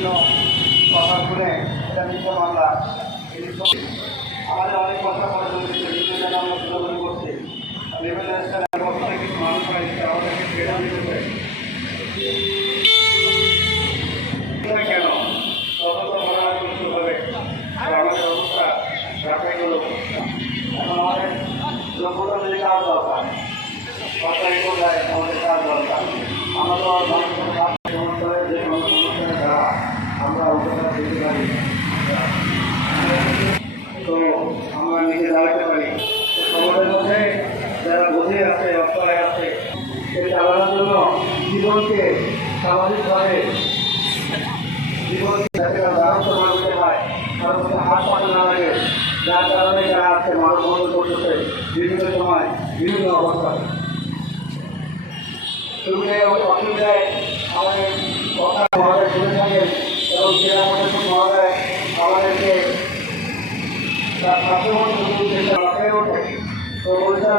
বিভিন্ন কথা শুনে এটা মিথ্যা মামলা। আমাদের অনেক কথা বলা আমরা করছি। বিভিন্ন স্থানে কিছু মানুষ রয়েছে আমাদেরকে দিতেছে এটা কেন? তদন্ত করা করতে হবে। আমাদের অবস্থা ঢাকায় গেল এখন আমাদের যোগ্যতা যদি কাজ দরকার। আমরা উপকার দিতে পারি। তো আমরা নিজে দাঁড়াতে পারি সমাজের মধ্যে যারা বুঝে আছে অক্ষরে আছে সে চালানোর জন্য জীবনকে সামাজিকভাবে জীবনকে যাতে মানুষকে পায় তার মধ্যে হাত পাতে না লাগে, যার কারণে তারা আজকে মানব বন্ধ করতেছে, বিভিন্ন সময় বিভিন্ন অবস্থায় শুরুতে অসুবিধায় আমাদের কথা মহারাজ শুনে থাকেন। এবং জেলা প্রশাসক মহারাজ আমাদেরকে তার স্বাস্থ্যমন্ত্রী ওঠে তো বলছেন